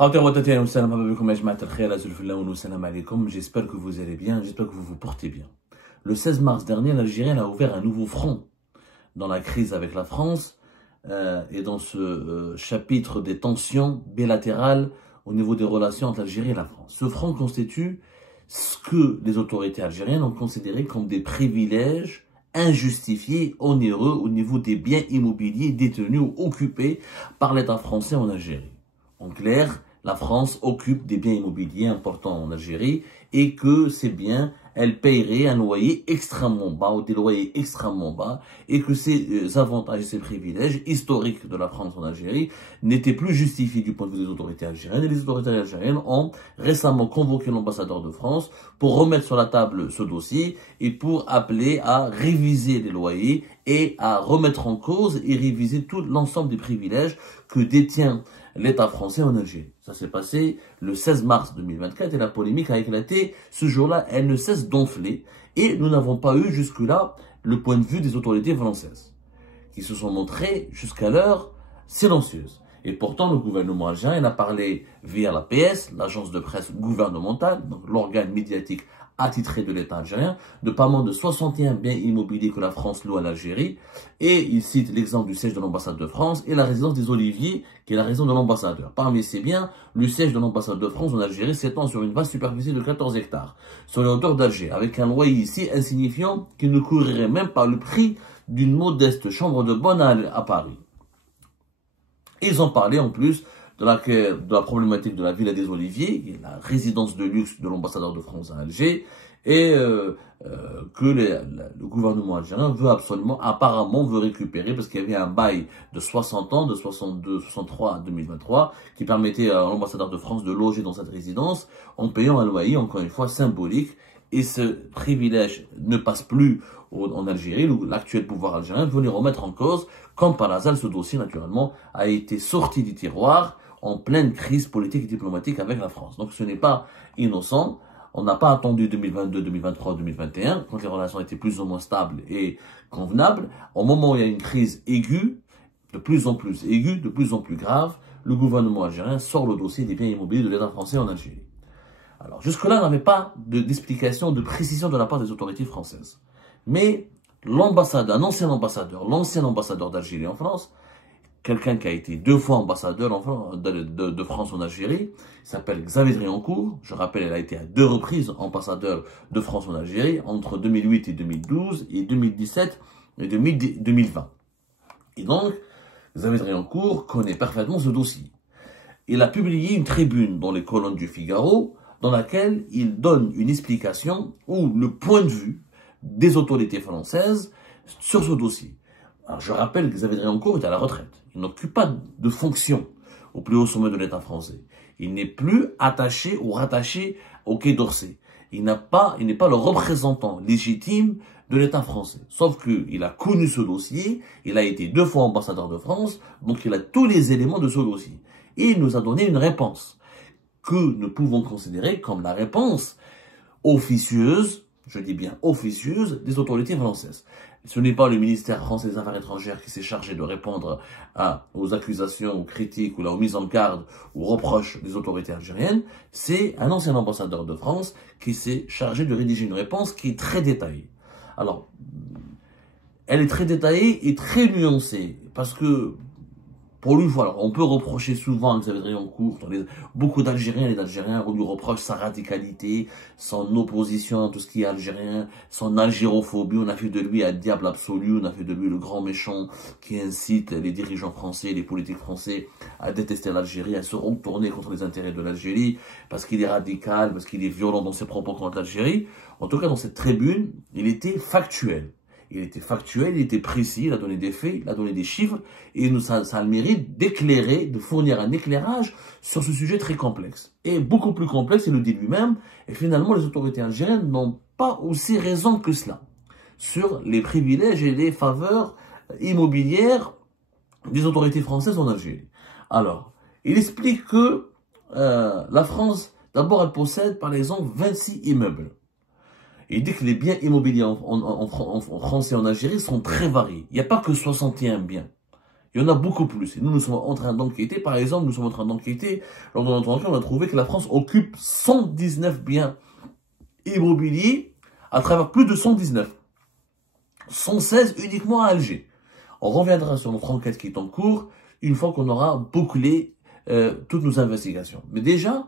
J'espère que vous allez bien, j'espère que vous vous portez bien. Le 16 mars dernier, l'Algérie a ouvert un nouveau front dans la crise avec la France et dans ce chapitre des tensions bilatérales au niveau des relations entre l'Algérie et la France. Ce front constitue ce que les autorités algériennes ont considéré comme des privilèges injustifiés, onéreux au niveau des biens immobiliers détenus ou occupés par l'État français en Algérie. En clair, la France occupe des biens immobiliers importants en Algérie et que ces biens, elle paierait un loyer extrêmement bas ou des loyers extrêmement bas et que ces avantages et ces privilèges historiques de la France en Algérie n'étaient plus justifiés du point de vue des autorités algériennes. Et les autorités algériennes ont récemment convoqué l'ambassadeur de France pour remettre sur la table ce dossier et pour appeler à réviser les loyers et à remettre en cause et réviser tout l'ensemble des privilèges que détient l'État français en Algérie. Ça s'est passé le 16 mars 2024 et la polémique a éclaté. Ce jour-là, elle ne cesse d'enfler et nous n'avons pas eu jusque-là le point de vue des autorités françaises qui se sont montrées jusqu'alors silencieuses. Et pourtant, le gouvernement algérien a parlé via la PS, l'agence de presse gouvernementale, donc l'organe médiatique attitré de l'État algérien, de pas moins de 61 biens immobiliers que la France loue à l'Algérie. Et il cite l'exemple du siège de l'ambassade de France et la résidence des Oliviers, qui est la résidence de l'ambassadeur. Parmi ces biens, le siège de l'ambassade de France en Algérie s'étend sur une vaste superficie de 14 hectares, sur les hauteurs d'Alger, avec un loyer ici insignifiant qui ne couvrirait même pas le prix d'une modeste chambre de bonne à Paris. Ils ont parlé en plus de la problématique de la Villa des Oliviers, qui est la résidence de luxe de l'ambassadeur de France à Alger, et que le gouvernement algérien veut absolument, apparemment veut récupérer, parce qu'il y avait un bail de 60 ans, de 63 à 2023, qui permettait à l'ambassadeur de France de loger dans cette résidence en payant un loyer, encore une fois, symbolique. Et ce privilège ne passe plus en Algérie. L'actuel pouvoir algérien veut les remettre en cause. Comme par hasard, ce dossier, naturellement, a été sorti du tiroir en pleine crise politique et diplomatique avec la France. Donc ce n'est pas innocent. On n'a pas attendu 2022, 2023, 2021, quand les relations étaient plus ou moins stables et convenables. Au moment où il y a une crise aiguë, de plus en plus aiguë, de plus en plus grave, le gouvernement algérien sort le dossier des biens immobiliers de l'État français en Algérie. Alors jusque-là, on n'avait pas d'explication, de précision de la part des autorités françaises. Mais l'ambassadeur, un ancien ambassadeur, l'ancien ambassadeur d'Algérie en France, quelqu'un qui a été 2 fois ambassadeur de France en Algérie, il s'appelle Xavier Driancourt. Je rappelle, il a été à 2 reprises ambassadeur de France en Algérie, entre 2008 et 2012, et 2017 et 2020. Et donc, Xavier Driancourt connaît parfaitement ce dossier. Il a publié une tribune dans les colonnes du Figaro, dans laquelle il donne une explication ou le point de vue des autorités françaises sur ce dossier. Alors, je rappelle que Xavier Driancourt est à la retraite. Il n'occupe pas de fonction au plus haut sommet de l'État français. Il n'est plus attaché ou rattaché au Quai d'Orsay. Il n'est pas le représentant légitime de l'État français. Sauf qu'il a connu ce dossier, il a été 2 fois ambassadeur de France, donc il a tous les éléments de ce dossier. Et il nous a donné une réponse que nous pouvons considérer comme la réponse officieuse, je dis bien officieuse, des autorités françaises. Ce n'est pas le ministère français des Affaires étrangères qui s'est chargé de répondre aux accusations, aux critiques, ou aux mises en garde, aux reproches des autorités algériennes. C'est un ancien ambassadeur de France qui s'est chargé de rédiger une réponse qui est très détaillée. Alors, elle est très détaillée et très nuancée, parce que pour lui, voilà, on peut reprocher souvent à Xavier Driancourt, beaucoup d'Algériens et d'Algériens lui reprochent sa radicalité, son opposition à tout ce qui est algérien, son algérophobie. On a fait de lui un diable absolu, on a fait de lui le grand méchant qui incite les dirigeants français, les politiques français à détester l'Algérie, à se retourner contre les intérêts de l'Algérie, parce qu'il est radical, parce qu'il est violent dans ses propos contre l'Algérie. En tout cas, dans cette tribune, il était factuel. Il était factuel, il était précis, il a donné des faits, il a donné des chiffres, et ça a le mérite d'éclairer, de fournir un éclairage sur ce sujet très complexe. Et beaucoup plus complexe, il le dit lui-même, et finalement les autorités algériennes n'ont pas aussi raison que cela sur les privilèges et les faveurs immobilières des autorités françaises en Algérie. Alors, il explique que la France, d'abord, elle possède par exemple 26 immeubles. Il dit que les biens immobiliers en France et en Algérie sont très variés. Il n'y a pas que 61 biens. Il y en a beaucoup plus. Et nous sommes en train d'enquêter. Par exemple, nous sommes en train d'enquêter. Lors de notre enquête, on a trouvé que la France occupe 119 biens immobiliers à travers plus de 119. 116 uniquement à Alger. On reviendra sur notre enquête qui est en cours une fois qu'on aura bouclé toutes nos investigations. Mais déjà,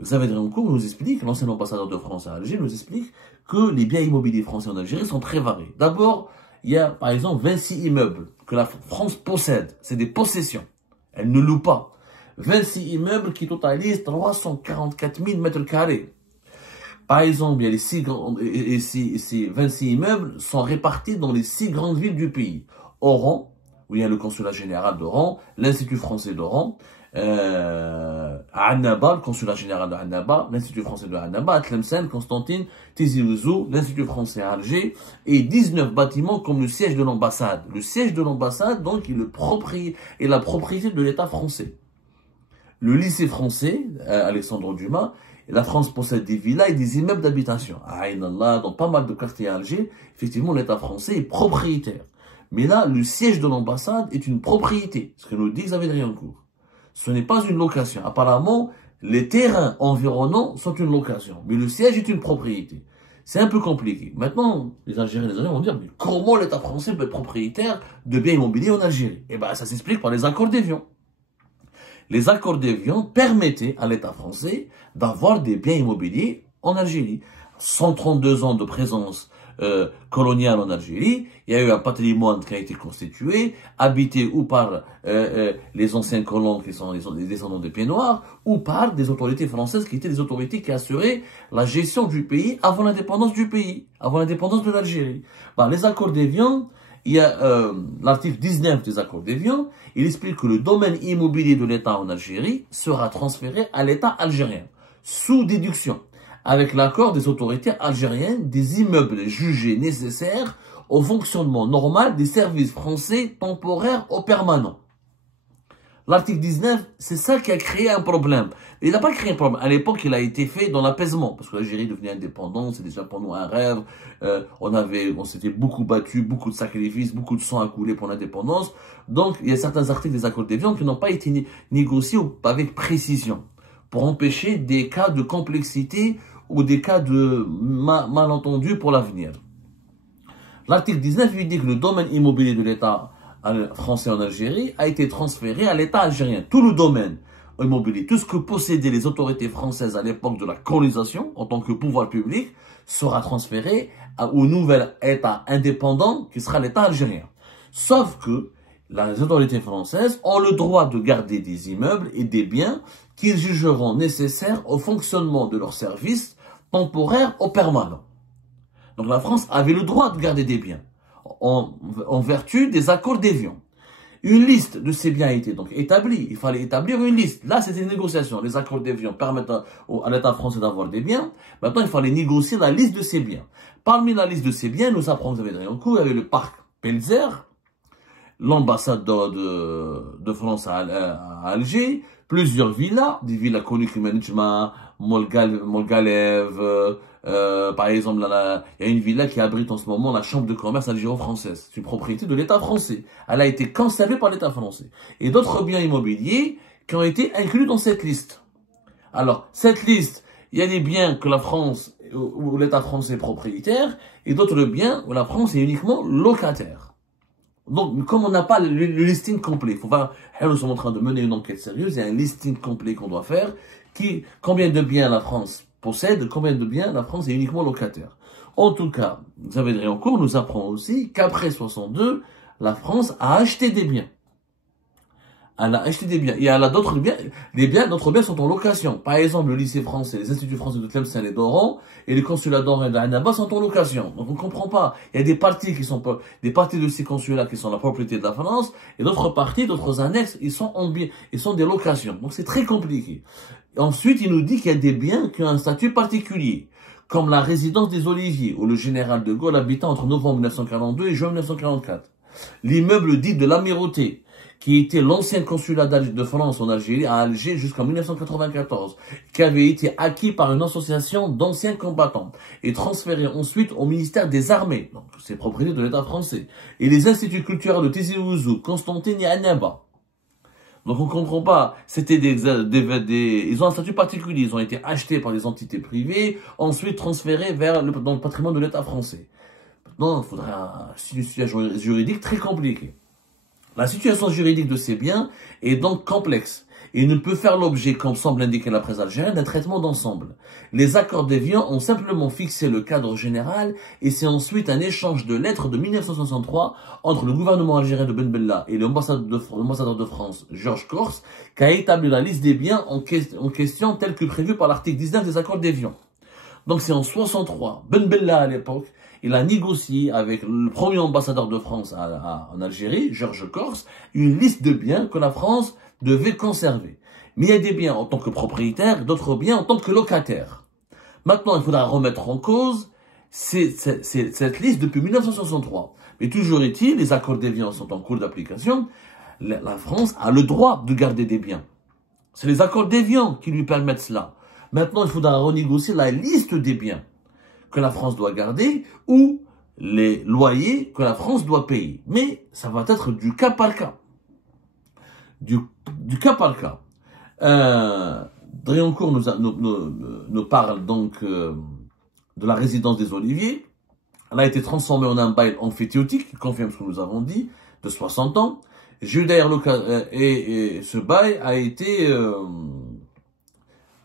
Xavier Driancourt nous explique, l'ancien ambassadeur de France à Alger, nous explique que les biens immobiliers français en Algérie sont très variés. D'abord, il y a par exemple 26 immeubles que la France possède. C'est des possessions. Elle ne loue pas. 26 immeubles qui totalisent 344 000 mètres carrés. Par exemple, il y a les 6 grands, et ces 26 immeubles sont répartis dans les 6 grandes villes du pays. Oran, où il y a le consulat général d'Oran, l'Institut français d'Oran, à Annaba, le consulat général de Annaba, l'Institut français de Annaba, à Tlemcen, Constantine, Tizi Ouzou, l'Institut français à Alger, et 19 bâtiments comme le siège de l'ambassade. Le siège de l'ambassade, donc, est la propriété de l'État français. Le lycée français, Alexandre Dumas, la France possède des villas et des immeubles d'habitation. À Ain Allah, dans pas mal de quartiers à Alger, effectivement, l'État français est propriétaire. Mais là, le siège de l'ambassade est une propriété, ce que nous dit Xavier Driancourt. Ce n'est pas une location. Apparemment, les terrains environnants sont une location, mais le siège est une propriété. C'est un peu compliqué. Maintenant, les Algériens et les Algériens vont dire, mais comment l'État français peut être propriétaire de biens immobiliers en Algérie? Eh bien, ça s'explique par les accords d'Évian. Les accords d'Évian permettaient à l'État français d'avoir des biens immobiliers en Algérie. 132 ans de présence coloniale en Algérie, il y a eu un patrimoine qui a été constitué, habité ou par les anciens colons qui sont les descendants des Pieds Noirs, ou par des autorités françaises qui étaient des autorités qui assuraient la gestion du pays avant l'indépendance du pays, avant l'indépendance de l'Algérie. Les accords d'Évian, il y a l'article 19 des accords d'Évian, il explique que le domaine immobilier de l'État en Algérie sera transféré à l'État algérien, sous déduction, avec l'accord des autorités algériennes, des immeubles jugés nécessaires au fonctionnement normal des services français temporaires ou permanents. L'article 19, c'est ça qui a créé un problème. Il n'a pas créé un problème. À l'époque, il a été fait dans l'apaisement, parce que l'Algérie devenait indépendante, c'est déjà pour nous un rêve. On s'était beaucoup battu, beaucoup de sacrifices, beaucoup de sang à couler pour l'indépendance. Donc, il y a certains articles des accords d'Évian qui n'ont pas été négociés avec précision, pour empêcher des cas de complexité ou des cas de malentendus pour l'avenir. L'article 19, il dit que le domaine immobilier de l'État français en Algérie a été transféré à l'État algérien. Tout le domaine immobilier, tout ce que possédaient les autorités françaises à l'époque de la colonisation, en tant que pouvoir public, sera transféré au nouvel État indépendant qui sera l'État algérien. Sauf que les autorités françaises ont le droit de garder des immeubles et des biens qu'ils jugeront nécessaires au fonctionnement de leurs services temporaires ou permanents. Donc la France avait le droit de garder des biens en vertu des accords d'Évian. Une liste de ces biens a été donc établie. Il fallait établir une liste. Là, c'était une négociation. Les accords d'Évian permettent à l'État français d'avoir des biens. Maintenant, il fallait négocier la liste de ces biens. Parmi la liste de ces biens, nous apprenons que il y avait le parc Pelzer, l'ambassade de France à Alger, plusieurs villas, des villas connues comme Nejma, Molgalev, par exemple, il y a une villa qui abrite en ce moment la chambre de commerce algéro-française. C'est une propriété de l'État français. Elle a été conservée par l'État français. Et d'autres biens immobiliers qui ont été inclus dans cette liste. Alors, cette liste, il y a des biens que la France, où l'État français est propriétaire, et d'autres biens où la France est uniquement locataire. Donc, comme on n'a pas le listing complet, nous sommes en train de mener une enquête sérieuse, il y a un listing complet qu'on doit faire, combien de biens la France possède, combien de biens la France est uniquement locataire. En tout cas, Xavier Driancourt nous apprend aussi qu'après 62, la France a acheté des biens. Elle a acheté des biens. Et elle a d'autres biens. D'autres biens sont en location. Par exemple, le lycée français, les instituts français de Tlemcen et d'Oran, et les consulats d'Oran et d'Annaba sont en location. Donc on ne comprend pas. Il y a des parties de ces consulats qui sont la propriété de la France, et d'autres parties, d'autres annexes, ils sont des locations. Donc c'est très compliqué. Ensuite, il nous dit qu'il y a des biens qui ont un statut particulier, comme la résidence des Oliviers, où le général de Gaulle habita entre novembre 1942 et juin 1944. L'immeuble dit de l'Amirauté, qui était l'ancien consulat de France en Algérie, à Alger jusqu'en 1994, qui avait été acquis par une association d'anciens combattants et transféré ensuite au ministère des Armées, donc c'est propriété de l'État français, et les instituts culturels de Tizi Ouzou, Constantine et Annaba. Donc on ne comprend pas, c'était ils ont un statut particulier, ils ont été achetés par des entités privées, ensuite transférés dans le patrimoine de l'État français. Maintenant, il faudrait une situation juridique très compliquée. La situation juridique de ces biens est donc complexe et ne peut faire l'objet, comme semble l'indiquer la presse algérienne, d'un traitement d'ensemble. Les accords d'Évian ont simplement fixé le cadre général et c'est ensuite un échange de lettres de 1963 entre le gouvernement algérien de Ben Bella et l'ambassadeur de France, Georges Kors, qui a établi la liste des biens en question telle que prévue par l'article 19 des accords d'Évian. Donc c'est en 63, Ben Bella à l'époque, il a négocié avec le premier ambassadeur de France en Algérie, Georges Kors, une liste de biens que la France devait conserver. Mais il y a des biens en tant que propriétaire, d'autres biens en tant que locataire. Maintenant, il faudra remettre en cause cette liste depuis 1963. Mais toujours est-il, les accords d'Évian sont en cours d'application. La France a le droit de garder des biens. C'est les accords d'Évian qui lui permettent cela. Maintenant, il faudra renégocier la liste des biens que la France doit garder ou les loyers que la France doit payer. Mais ça va être du cas par cas. Du cas par cas. Driancourt nous parle donc de la résidence des Oliviers. Elle a été transformée en un bail amphithéotique, qui confirme ce que nous avons dit, de 60 ans. J'ai eu d'ailleurs l'occasion, et ce bail a été,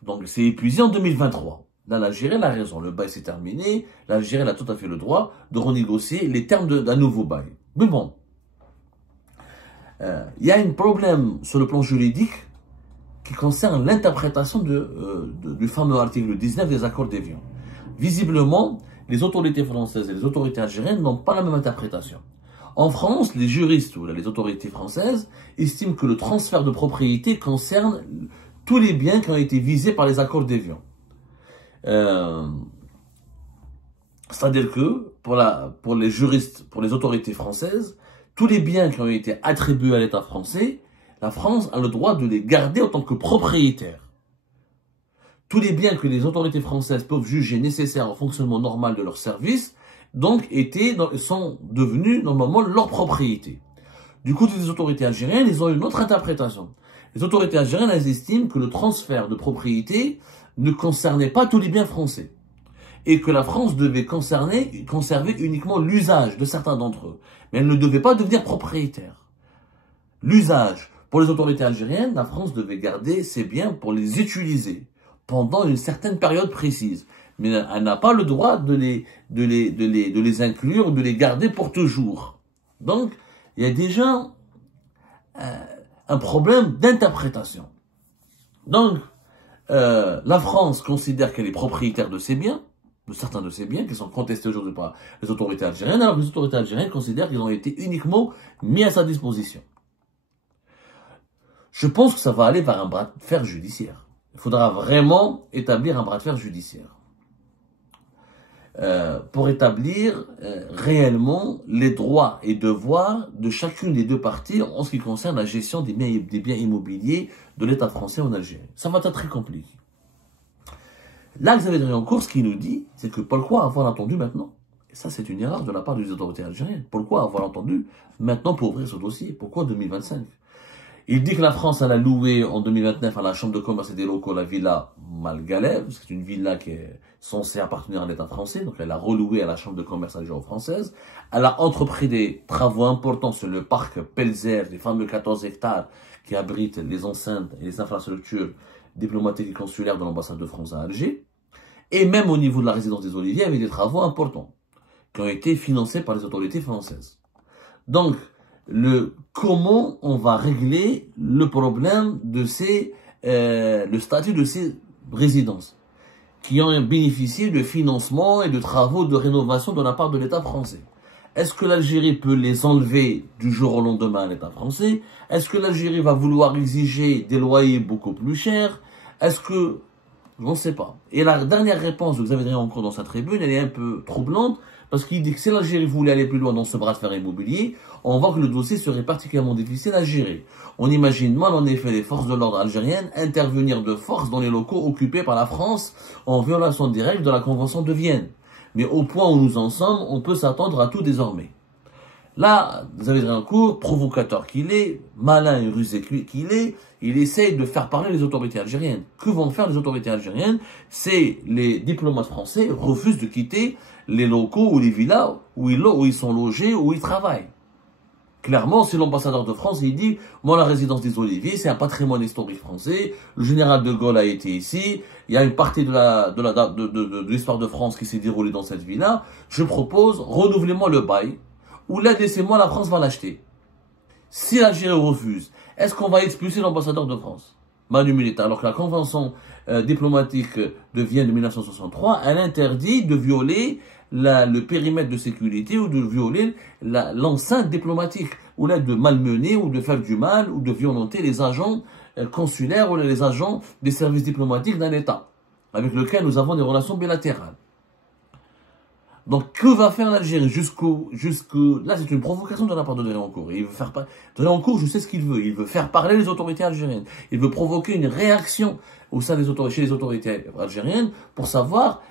donc c'est épuisé en 2023. Là, l'Algérie a raison, le bail s'est terminé, l'Algérie a tout à fait le droit de renégocier les termes d'un nouveau bail. Mais bon, il y a un problème sur le plan juridique qui concerne l'interprétation du fameux article 19 des accords d'Évian. Visiblement, les autorités françaises et les autorités algériennes n'ont pas la même interprétation. En France, les juristes ou les autorités françaises estiment que le transfert de propriété concerne tous les biens qui ont été visés par les accords d'Évian. C'est-à-dire que pour les juristes, pour les autorités françaises, tous les biens qui ont été attribués à l'État français, la France a le droit de les garder en tant que propriétaire. Tous les biens que les autorités françaises peuvent juger nécessaires au fonctionnement normal de leur service, donc sont devenus normalement leur propriété. Du coup, les autorités algériennes, ils ont une autre interprétation. Les autorités algériennes, elles estiment que le transfert de propriété ne concernait pas tous les biens français et que la France devait conserver uniquement l'usage de certains d'entre eux. Mais elle ne devait pas devenir propriétaire. L'usage, pour les autorités algériennes, la France devait garder ses biens pour les utiliser pendant une certaine période précise. Mais elle n'a pas le droit de les inclure, de les garder pour toujours. Donc, il y a déjà un problème d'interprétation. Donc, la France considère qu'elle est propriétaire de ses biens, de certains de ses biens, qui sont contestés aujourd'hui par les autorités algériennes, alors que les autorités algériennes considèrent qu'ils ont été uniquement mis à sa disposition. Je pense que ça va aller vers un bras de fer judiciaire. Il faudra vraiment établir un bras de fer judiciaire pour établir réellement les droits et devoirs de chacune des deux parties en ce qui concerne la gestion des biens immobiliers de l'État français en Algérie. Ça va être très compliqué. Là, Xavier Driancourt, ce qu'il nous dit, c'est que pourquoi avoir attendu maintenant? Et ça, c'est une erreur de la part des autorités algériennes. Pourquoi avoir attendu maintenant pour ouvrir ce dossier? Pourquoi 2025? Il dit que la France, elle a loué en 2029 à la Chambre de commerce et des locaux la villa Malgalève. C'est une villa qui est censée appartenir à l'État français. Donc, elle a reloué à la Chambre de commerce algéro-française. Elle a entrepris des travaux importants sur le parc Pelzer, les fameux 14 hectares qui abritent les enceintes et les infrastructures diplomatiques et consulaires de l'ambassade de France à Alger. Et même au niveau de la résidence des Oliviers, il y avait des travaux importants qui ont été financés par les autorités françaises. Donc, comment on va régler le problème de le statut de ces résidences qui ont bénéficié de financement et de travaux de rénovation de la part de l'État français. Est-ce que l'Algérie peut les enlever du jour au lendemain à l'État français? Est-ce que l'Algérie va vouloir exiger des loyers beaucoup plus chers? Est-ce que... Je ne sais pas. Et la dernière réponse de Xavier Driancourt dans sa tribune, elle est un peu troublante, Parce qu'il dit que si l'Algérie voulait aller plus loin dans ce bras de fer immobilier, on voit que le dossier serait particulièrement difficile à gérer. On imagine mal en effet les forces de l'ordre algériennes intervenir de force dans les locaux occupés par la France en violation directe de la Convention de Vienne. Mais au point où nous en sommes, on peut s'attendre à tout désormais. Là, Xavier Drencourt, provocateur qu'il est, malin et rusé qu'il est, il essaye de faire parler les autorités algériennes. Que vont faire les autorités algériennes? C'est les diplomates français refusent de quitter les locaux ou les villas où ils sont logés, où ils travaillent. Clairement, c'est l'ambassadeur de France, il dit, moi, la résidence des Oliviers, c'est un patrimoine historique français, le général de Gaulle a été ici, il y a une partie de l'histoire de France qui s'est déroulée dans cette villa, je propose, renouvelez-moi le bail, ou là, laissez-moi, la France va l'acheter. Si l'Algérie refuse, est-ce qu'on va expulser l'ambassadeur de France, Manu Milita, alors que la convention diplomatique de Vienne de 1963, elle interdit de violer le périmètre de sécurité ou de violer l'enceinte diplomatique, ou là de malmener ou de faire du mal ou de violenter les agents consulaires ou les agents des services diplomatiques d'un État avec lequel nous avons des relations bilatérales. Donc, que va faire l'Algérie là, c'est une provocation de la part de Drencourt. Il veut faire Drencourt, je sais ce qu'il veut. Il veut faire parler les autorités algériennes. Il veut provoquer une réaction au sein chez les autorités algériennes pour savoir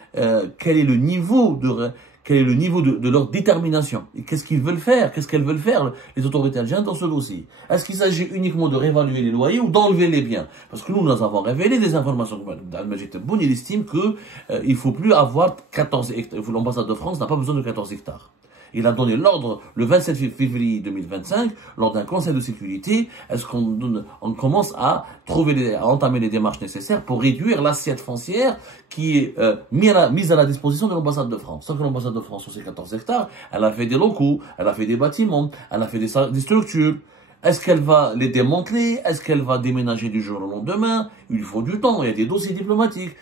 quel est le niveau de leur détermination. Et qu'est-ce qu'ils veulent faire? Qu'est-ce qu'elles veulent faire, les autorités algériennes, dans ce dossier? Est-ce qu'il s'agit uniquement de réévaluer les loyers ou d'enlever les biens? Parce que nous avons révélé des informations. Al-Majid Tebboune, il estime que il faut plus avoir 14 hectares. L'ambassade de France n'a pas besoin de 14 hectares. Il a donné l'ordre le 27 février 2025, lors d'un conseil de sécurité, est-ce qu'on commence à entamer les démarches nécessaires pour réduire l'assiette foncière qui est mise à la disposition de l'ambassade de France. Sauf que l'ambassade de France, sur ces 14 hectares, elle a fait des locaux, elle a fait des bâtiments, elle a fait des structures. Est-ce qu'elle va les démanteler? Est-ce qu'elle va déménager du jour au lendemain? Il faut du temps, il y a des dossiers diplomatiques.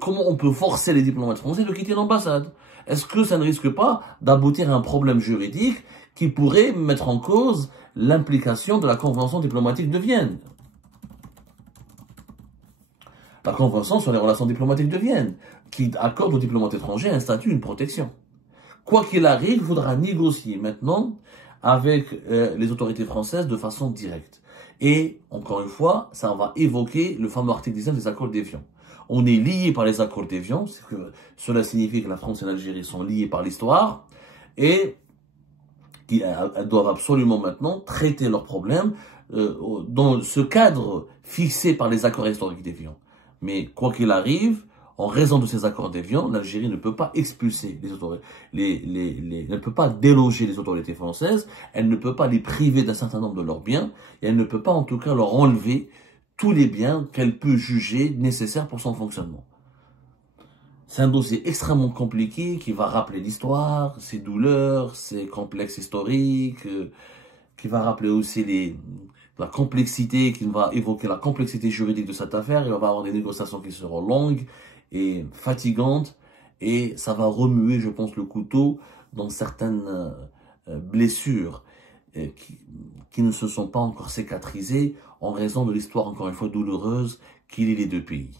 Comment on peut forcer les diplomates français de quitter l'ambassade? Est-ce que ça ne risque pas d'aboutir à un problème juridique qui pourrait mettre en cause l'implication de la Convention diplomatique de Vienne? La Convention sur les relations diplomatiques de Vienne, qui accorde aux diplomates étrangers un statut, une protection. Quoi qu'il arrive, il faudra négocier maintenant avec les autorités françaises de façon directe. Et, encore une fois, ça va évoquer le fameux article 19 des accords d'Évian. On est liés par les accords d'Évian, cela signifie que la France et l'Algérie sont liés par l'histoire, et elles doivent absolument maintenant traiter leurs problèmes dans ce cadre fixé par les accords historiques d'Évian. Mais quoi qu'il arrive, en raison de ces accords d'Évian, l'Algérie ne peut pas expulser les autorités, ne peut pas déloger les autorités françaises, elle ne peut pas les priver d'un certain nombre de leurs biens, et elle ne peut pas en tout cas leur enlever tous les biens qu'elle peut juger nécessaires pour son fonctionnement. C'est un dossier extrêmement compliqué qui va rappeler l'histoire, ses douleurs, ses complexes historiques, qui va rappeler aussi la complexité, qui va évoquer la complexité juridique de cette affaire. Il va y avoir des négociations qui seront longues et fatigantes, et ça va remuer, je pense, le couteau dans certaines blessures qui ne se sont pas encore cicatrisées en raison de l'histoire, encore une fois, douloureuse qu'il y a les deux pays.